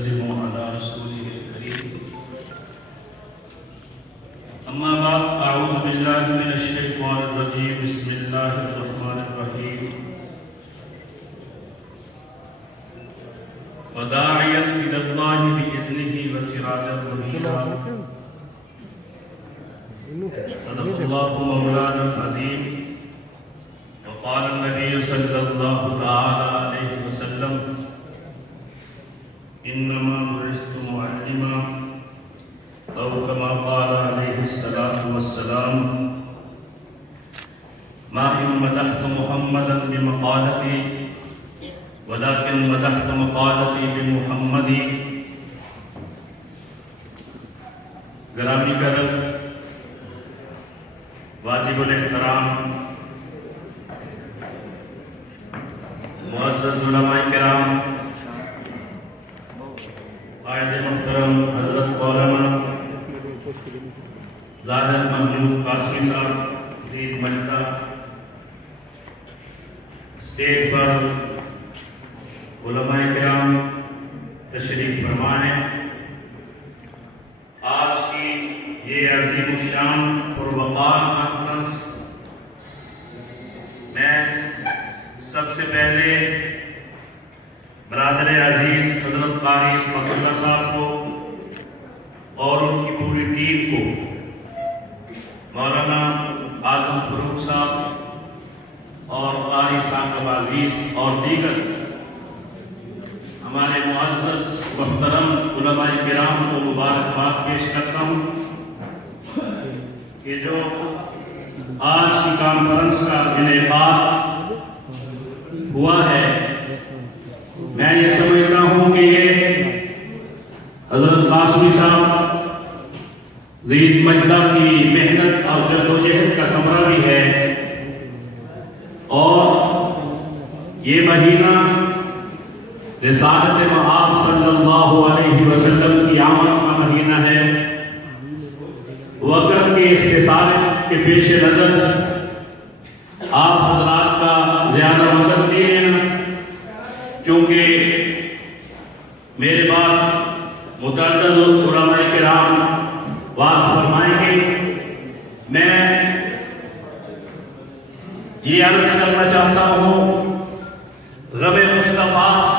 على رسوله الكريم أما بعد أعوذ بالله من الشيطان الرجيم بسم الله الرحمن الرحيم وداعيا إلى الله بإذنه وسراجا منيرا صدق الله مولانا العظيم وقال النبي صلى الله تعالى عليه وسلم إنما بعثت معلما أو كما قال عليه الصلاة والسلام ما إن مدحت محمدا بمقالتي ولكن مدحت مقالتي بمحمد. گرامی قدر واجب الاحترام معزز علماء کرام، قائد محترم حضرت مولانا ظاہر محمود قاسمی صاحب عید مجدہ، اسٹیج پر علماء کرام تشریف فرما ہیں. آج کی یہ عظیم الشان پروقار کانفرنس میں سب سے پہلے برادر عزیز حضرت قاری اسمت اللہ صاحب کو اور ان کی پوری ٹیم کو، مولانا اعظم فروخ صاحب اور قاری ثاقب عزیز اور دیگر ہمارے معزز محترم علماء کرام کو مبارکباد پیش کرتا ہوں کہ جو آج کی کانفرنس کا انعقاد ہوا ہے. میں یہ سمجھتا ہوں کہ یہ حضرت قاسمی صاحب عید مجدہ کی محنت اور جدوجہد کا ثمرہ بھی ہے، اور یہ مہینہ رسالت مآب صلی اللہ علیہ وسلم کی آمد کا مہینہ ہے. وقت کے اختصار کے پیش نظر آپ حضرات کا زیادہ وقت نہیں لینا، چونکہ میرے بعد متعدد علماء کرام واعظ فرمائیں گے. میں یہ عرض کرنا چاہتا ہوں، غم مصطفیٰ